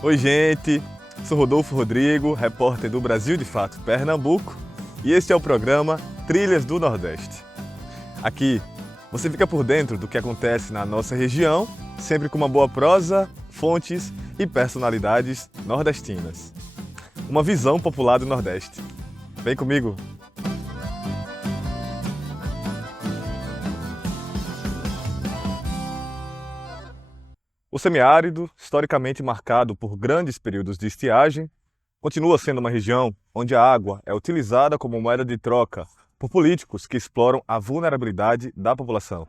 Oi, gente! Sou Rodolfo Rodrigo, repórter do Brasil de Fato Pernambuco, e este é o programa Trilhas do Nordeste. Aqui você fica por dentro do que acontece na nossa região, sempre com uma boa prosa, fontes e personalidades nordestinas. Uma visão popular do Nordeste. Vem comigo! O semiárido, historicamente marcado por grandes períodos de estiagem, continua sendo uma região onde a água é utilizada como moeda de troca por políticos que exploram a vulnerabilidade da população.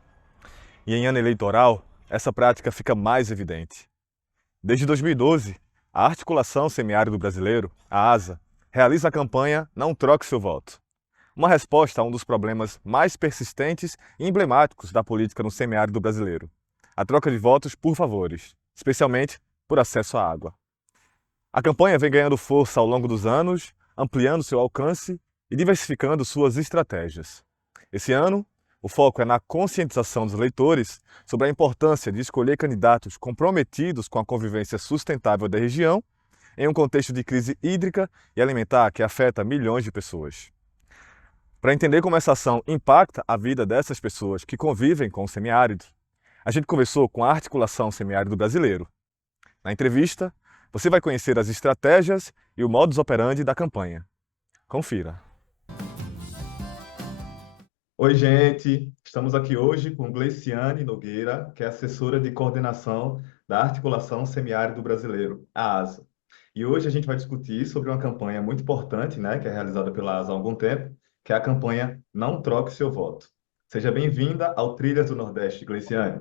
E em ano eleitoral, essa prática fica mais evidente. Desde 2012, a Articulação Semiárido Brasileiro, a ASA, realiza a campanha Não Troque Seu Voto. Uma resposta a um dos problemas mais persistentes e emblemáticos da política no semiárido brasileiro: a troca de votos por favores, especialmente por acesso à água. A campanha vem ganhando força ao longo dos anos, ampliando seu alcance e diversificando suas estratégias. Esse ano, o foco é na conscientização dos eleitores sobre a importância de escolher candidatos comprometidos com a convivência sustentável da região, em um contexto de crise hídrica e alimentar que afeta milhões de pessoas. Para entender como essa ação impacta a vida dessas pessoas que convivem com o semiárido, a gente conversou com a Articulação Semiárido Brasileiro. Na entrevista, você vai conhecer as estratégias e o modus operandi da campanha. Confira. Oi, gente! Estamos aqui hoje com Gleiciane Nogueira, que é assessora de coordenação da Articulação Semiárido Brasileiro, a ASA. E hoje a gente vai discutir sobre uma campanha muito importante, né, que é realizada pela ASA há algum tempo, que é a campanha Não Troque Seu Voto. Seja bem-vinda ao Trilhas do Nordeste, Gleiciane.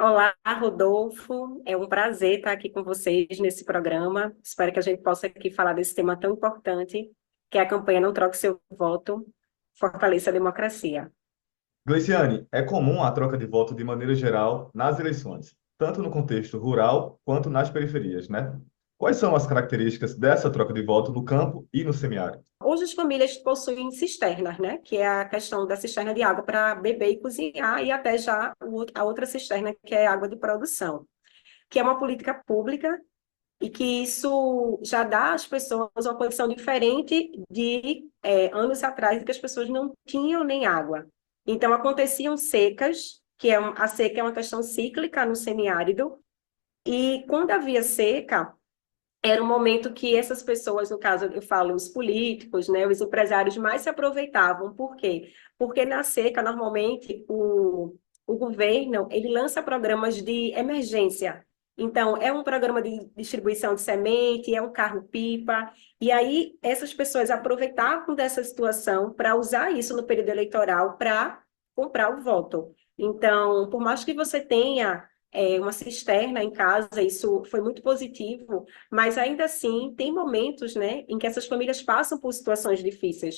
Olá, Rodolfo. É um prazer estar aqui com vocês nesse programa. Espero que a gente possa aqui falar desse tema tão importante, que é a campanha Não Troque Seu Voto, Fortaleça a Democracia. Gleiciane, é comum a troca de voto de maneira geral nas eleições, tanto no contexto rural quanto nas periferias, né? Quais são as características dessa troca de voto no campo e no semiárido? Hoje as famílias possuem cisternas, né? Que é a questão da cisterna de água para beber e cozinhar, e até já a outra cisterna, que é água de produção, que é uma política pública e que isso já dá às pessoas uma condição diferente de anos atrás, em que as pessoas não tinham nem água. Então, aconteciam secas, a seca é uma questão cíclica no semiárido, e quando havia seca, era um momento que essas pessoas, no caso, eu falo os políticos, né, os empresários mais se aproveitavam. Por quê? Porque na seca, normalmente, o governo, ele lança programas de emergência. Então, é um programa de distribuição de semente, é um carro-pipa, e aí essas pessoas aproveitavam dessa situação para usar isso no período eleitoral para comprar o voto. Então, por mais que você tenha uma cisterna em casa, isso foi muito positivo, mas ainda assim tem momentos, né, em que essas famílias passam por situações difíceis.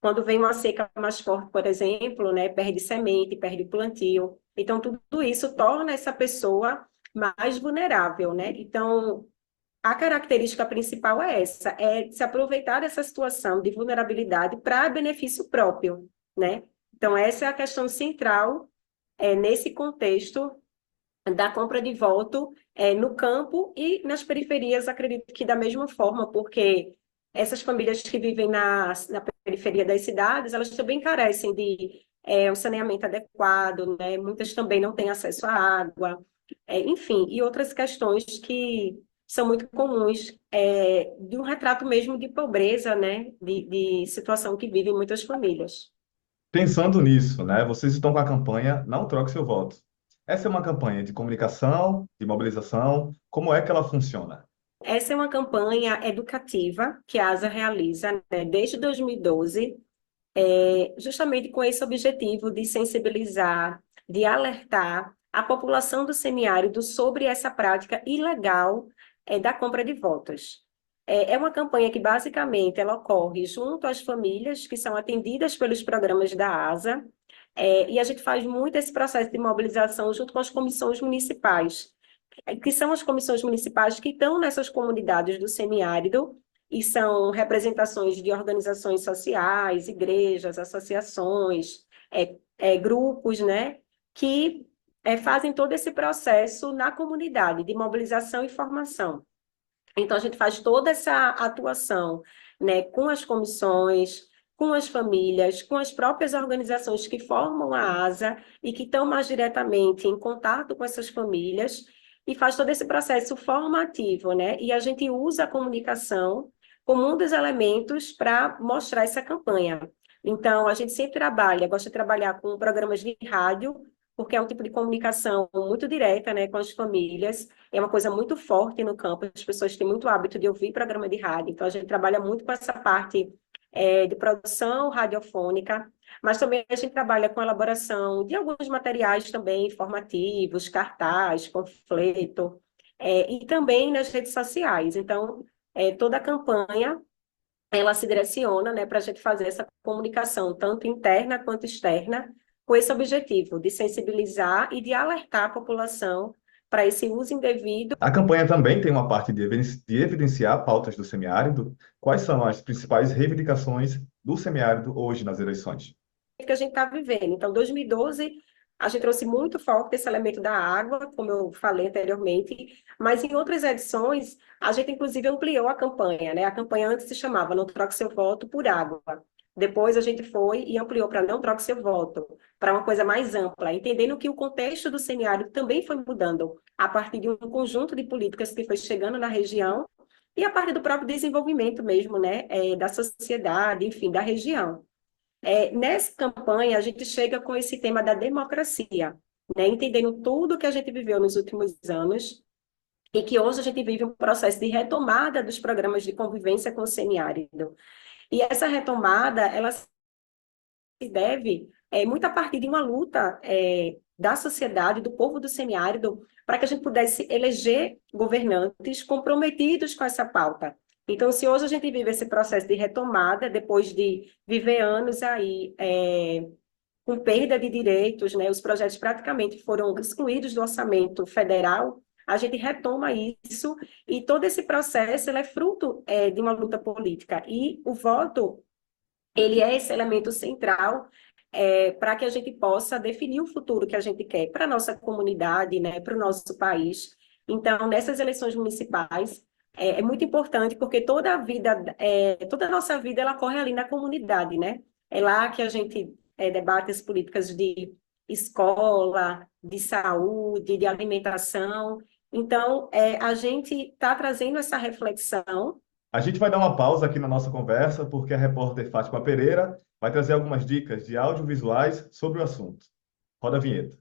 Quando vem uma seca mais forte, por exemplo, né, perde semente, perde plantio. Então, tudo isso torna essa pessoa mais vulnerável, né? Então, a característica principal é essa, é se aproveitar dessa situação de vulnerabilidade para benefício próprio, né? Então, essa é a questão central nesse contexto da compra de voto no campo e nas periferias, acredito que da mesma forma, porque essas famílias que vivem na periferia das cidades, elas também carecem de um saneamento adequado, né? Muitas também não têm acesso à água, enfim, e outras questões que são muito comuns, de um retrato mesmo de pobreza, né? De situação que vivem muitas famílias. Pensando nisso, né, vocês estão com a campanha Não Troque Seu Voto. Essa é uma campanha de comunicação, de mobilização. Como é que ela funciona? Essa é uma campanha educativa que a ASA realiza, né, desde 2012, justamente com esse objetivo de sensibilizar, de alertar a população do semiárido sobre essa prática ilegal, da compra de votos. É uma campanha que, basicamente, ela ocorre junto às famílias que são atendidas pelos programas da ASA, e a gente faz muito esse processo de mobilização junto com as comissões municipais, que são as comissões municipais que estão nessas comunidades do semiárido, e são representações de organizações sociais, igrejas, associações, grupos, né, que fazem todo esse processo na comunidade de mobilização e formação. Então, a gente faz toda essa atuação, né, com as comissões, com as famílias, com as próprias organizações que formam a ASA e que estão mais diretamente em contato com essas famílias, e faz todo esse processo formativo, né? E a gente usa a comunicação como um dos elementos para mostrar essa campanha. Então, a gente sempre gosta de trabalhar com programas de rádio, porque é um tipo de comunicação muito direta, né, com as famílias, é uma coisa muito forte no campo, as pessoas têm muito hábito de ouvir programa de rádio, então a gente trabalha muito com essa parte de produção radiofônica, mas também a gente trabalha com a elaboração de alguns materiais também informativos, cartaz, panfleto, e também nas redes sociais. Então, toda a campanha, ela se direciona, né, para a gente fazer essa comunicação, tanto interna quanto externa, com esse objetivo de sensibilizar e de alertar a população para esse uso indevido. A campanha também tem uma parte de evidenciar pautas do semiárido. Quais são as principais reivindicações do semiárido hoje nas eleições? Que a gente está vivendo. Então, 2012, a gente trouxe muito foco esse elemento da água, como eu falei anteriormente, mas em outras edições, a gente inclusive ampliou a campanha, né? A campanha antes se chamava Não Troque Seu Voto por Água. Depois a gente foi e ampliou para Não Troque Seu Voto, para uma coisa mais ampla, entendendo que o contexto do semiárido também foi mudando a partir de um conjunto de políticas que foi chegando na região e a partir do próprio desenvolvimento mesmo, né? Da sociedade, enfim, da região. Nessa campanha, a gente chega com esse tema da democracia, né? Entendendo tudo que a gente viveu nos últimos anos e que hoje a gente vive um processo de retomada dos programas de convivência com o semiárido. E essa retomada, ela se deve muito a partir de uma luta da sociedade, do povo do semiárido, para que a gente pudesse eleger governantes comprometidos com essa pauta. Então, se hoje a gente vive esse processo de retomada, depois de viver anos aí com perda de direitos, né, os projetos praticamente foram excluídos do orçamento federal, a gente retoma isso, e todo esse processo ele é fruto de uma luta política. E o voto, ele é esse elemento central para que a gente possa definir o futuro que a gente quer para a nossa comunidade, né, para o nosso país. Então, nessas eleições municipais, é muito importante, porque toda a nossa vida, ela corre ali na comunidade, né? É lá que a gente debate as políticas de escola, de saúde, de alimentação. Então, a gente está trazendo essa reflexão. A gente vai dar uma pausa aqui na nossa conversa, porque a repórter Fátima Pereira vai trazer algumas dicas de audiovisuais sobre o assunto. Roda a vinheta.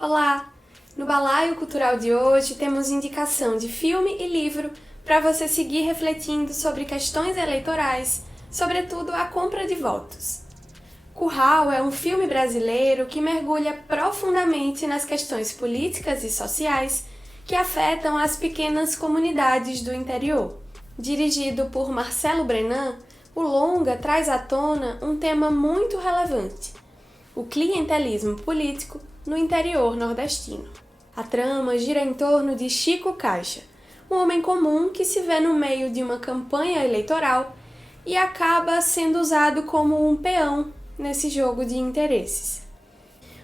Olá! No Balaio Cultural de hoje temos indicação de filme e livro para você seguir refletindo sobre questões eleitorais, sobretudo a compra de votos. Curral é um filme brasileiro que mergulha profundamente nas questões políticas e sociais que afetam as pequenas comunidades do interior. Dirigido por Marcelo Brenan, o longa traz à tona um tema muito relevante: o clientelismo político no interior nordestino. A trama gira em torno de Chico Caixa, um homem comum que se vê no meio de uma campanha eleitoral e acaba sendo usado como um peão nesse jogo de interesses.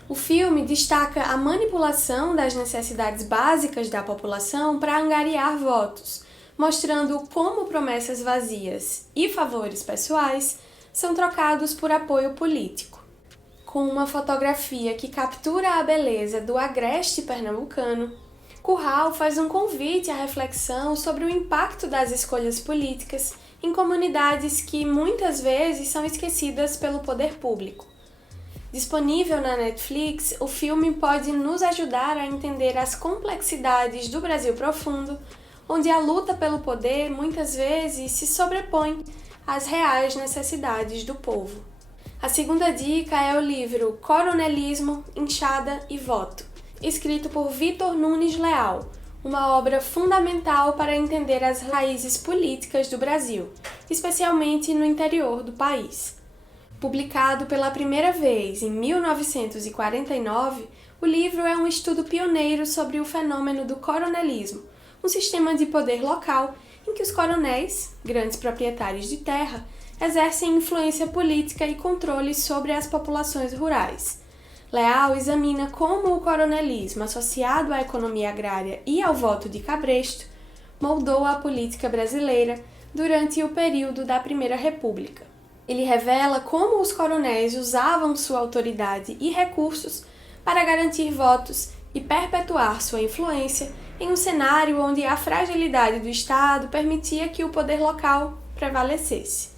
O filme destaca a manipulação das necessidades básicas da população para angariar votos, mostrando como promessas vazias e favores pessoais são trocados por apoio político. Com uma fotografia que captura a beleza do agreste pernambucano, Curral faz um convite à reflexão sobre o impacto das escolhas políticas em comunidades que muitas vezes são esquecidas pelo poder público. Disponível na Netflix, o filme pode nos ajudar a entender as complexidades do Brasil profundo, onde a luta pelo poder muitas vezes se sobrepõe às reais necessidades do povo. A segunda dica é o livro Coronelismo, Inchada e Voto, escrito por Vitor Nunes Leal, uma obra fundamental para entender as raízes políticas do Brasil, especialmente no interior do país. Publicado pela primeira vez em 1949, o livro é um estudo pioneiro sobre o fenômeno do coronelismo, um sistema de poder local em que os coronéis, grandes proprietários de terra, exercem influência política e controle sobre as populações rurais. Leal examina como o coronelismo, associado à economia agrária e ao voto de cabresto, moldou a política brasileira durante o período da Primeira República. Ele revela como os coronéis usavam sua autoridade e recursos para garantir votos e perpetuar sua influência em um cenário onde a fragilidade do Estado permitia que o poder local prevalecesse.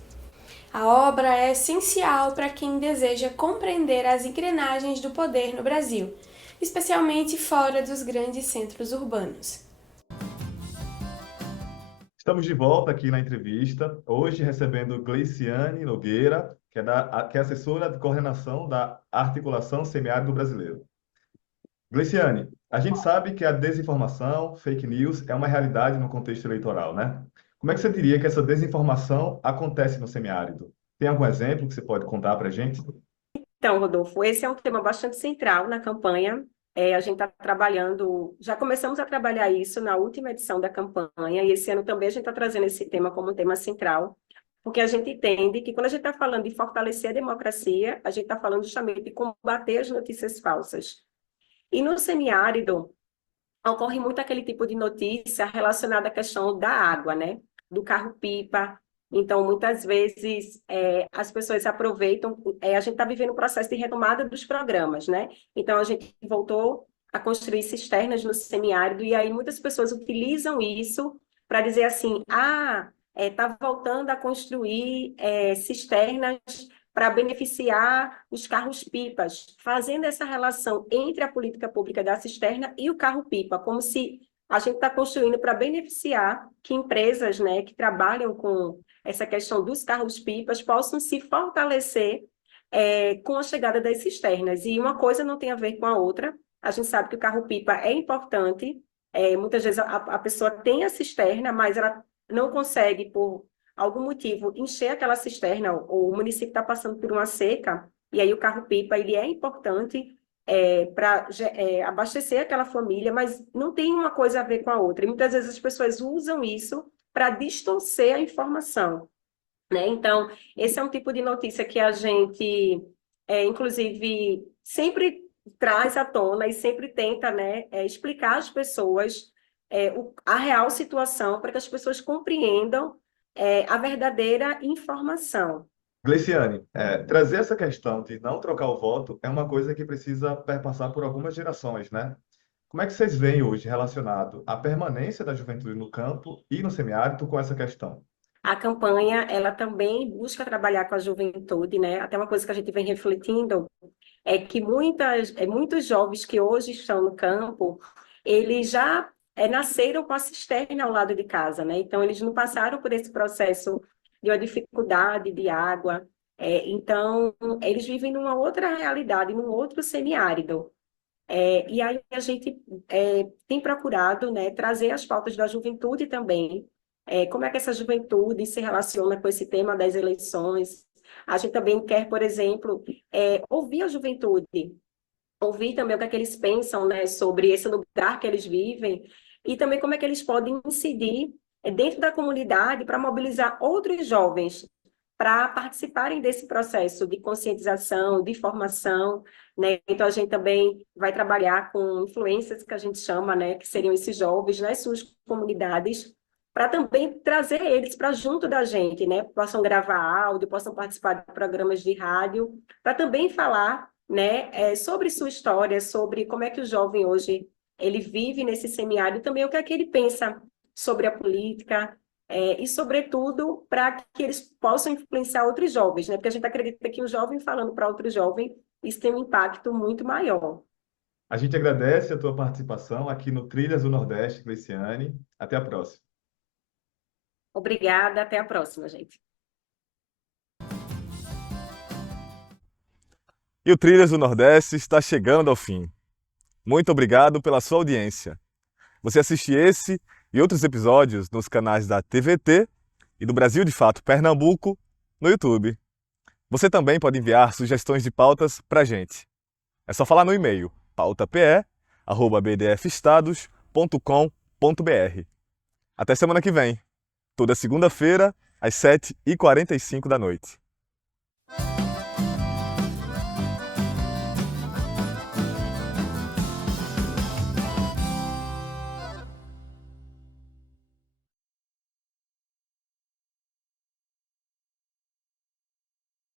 A obra é essencial para quem deseja compreender as engrenagens do poder no Brasil, especialmente fora dos grandes centros urbanos. Estamos de volta aqui na entrevista, hoje recebendo Gleiciane Nogueira, que é assessora de coordenação da Articulação Semiárido Brasileiro. Gleiciane, a gente sabe que a desinformação, fake news, é uma realidade no contexto eleitoral, né? Como é que você diria que essa desinformação acontece no semiárido? Tem algum exemplo que você pode contar para a gente? Então, Rodolfo, esse é um tema bastante central na campanha. A gente está trabalhando, já começamos a trabalhar isso na última edição da campanha, e esse ano também a gente está trazendo esse tema como um tema central, porque a gente entende que quando a gente está falando de fortalecer a democracia, a gente está falando justamente de combater as notícias falsas. E no semiárido, ocorre muito aquele tipo de notícia relacionada à questão da água, né? Do carro-pipa. Então, muitas vezes, as pessoas aproveitam... a gente está vivendo um processo de retomada dos programas, né? Então, a gente voltou a construir cisternas no semiárido, e aí muitas pessoas utilizam isso para dizer assim, está voltando a construir cisternas para beneficiar os carros-pipas, fazendo essa relação entre a política pública da cisterna e o carro-pipa, como se a gente está construindo para beneficiar que empresas, né, que trabalham com essa questão dos carros-pipas possam se fortalecer com a chegada das cisternas. E uma coisa não tem a ver com a outra. A gente sabe que o carro-pipa é importante, muitas vezes a pessoa tem a cisterna, mas ela não consegue, por algum motivo, encher aquela cisterna, ou o município está passando por uma seca, e aí o carro-pipa ele é importante para abastecer aquela família, mas não tem uma coisa a ver com a outra. E muitas vezes as pessoas usam isso para distorcer a informação, né? Então, esse é um tipo de notícia que a gente, inclusive, sempre traz à tona e sempre tenta, né, explicar às pessoas a real situação para que as pessoas compreendam a verdadeira informação. Gleiciane, trazer essa questão de não trocar o voto é uma coisa que precisa perpassar por algumas gerações, né? Como é que vocês veem hoje relacionado à permanência da juventude no campo e no semiárido com essa questão? A campanha, ela também busca trabalhar com a juventude, né? Até uma coisa que a gente vem refletindo é que muitos jovens que hoje estão no campo, eles já nasceram com a cisterna ao lado de casa, né? Então, eles não passaram por esse processo de uma dificuldade de água. Então, eles vivem numa outra realidade, num outro semiárido. E aí a gente tem procurado, né, trazer as pautas da juventude também. Como é que essa juventude se relaciona com esse tema das eleições? A gente também quer, por exemplo, ouvir a juventude, ouvir também o que é que eles pensam, né, sobre esse lugar que eles vivem, e também como é que eles podem incidir dentro da comunidade para mobilizar outros jovens para participarem desse processo de conscientização, de formação, né? Então, a gente também vai trabalhar com influências que a gente chama, né, que seriam esses jovens nas suas comunidades, para também trazer eles para junto da gente, né? Possam gravar áudio, possam participar de programas de rádio, para também falar, né, sobre sua história, sobre como é que o jovem hoje ele vive nesse semiárido, também o que é que ele pensa sobre a política, e, sobretudo, para que eles possam influenciar outros jovens, né? Porque a gente acredita que o jovem falando para outro jovem, isso tem um impacto muito maior. A gente agradece a tua participação aqui no Trilhas do Nordeste, Gleiciane. Até a próxima. Obrigada, até a próxima, gente. E o Trilhas do Nordeste está chegando ao fim. Muito obrigado pela sua audiência. Você assiste esse e outros episódios nos canais da TVT e do Brasil de Fato Pernambuco no YouTube. Você também pode enviar sugestões de pautas para a gente. É só falar no e-mail pautape@bdfestados.com.br. Até semana que vem, toda segunda-feira, às 7h45 da noite.